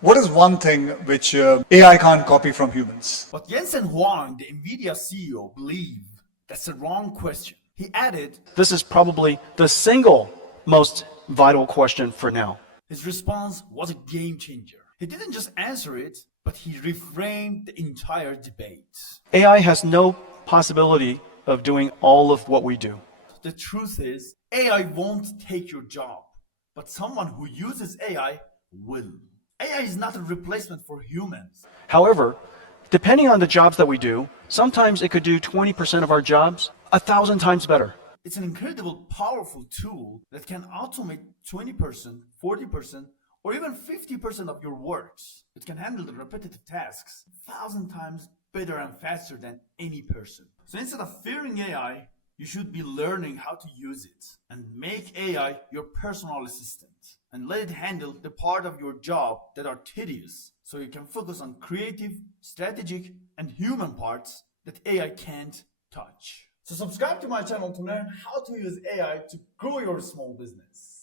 What is one thing which AI can't copy from humans? But Jensen Huang, the NVIDIA CEO, believed that's a wrong question. He added, This is probably the single most vital question for now. His response was a game changer. He didn't just answer it, but he reframed the entire debate. AI has no possibility of doing all of what we do. The truth is, AI won't take your job, but someone who uses AI will. AI is not a replacement for humans. However, depending on the jobs that we do, sometimes it could do 20% of our jobs 1,000 times better. It's an incredible, powerful tool that can automate 20%, 40%, or even 50% of your works. It can handle the repetitive tasks 1,000 times better and faster than any person. So instead of fearing AI, you should be learning how to use it and make AI your personal assistant and let it handle the part of your job that are tedious so you can focus on creative, strategic, and human parts that AI can't touch. So subscribe to my channel to learn how to use AI to grow your small business.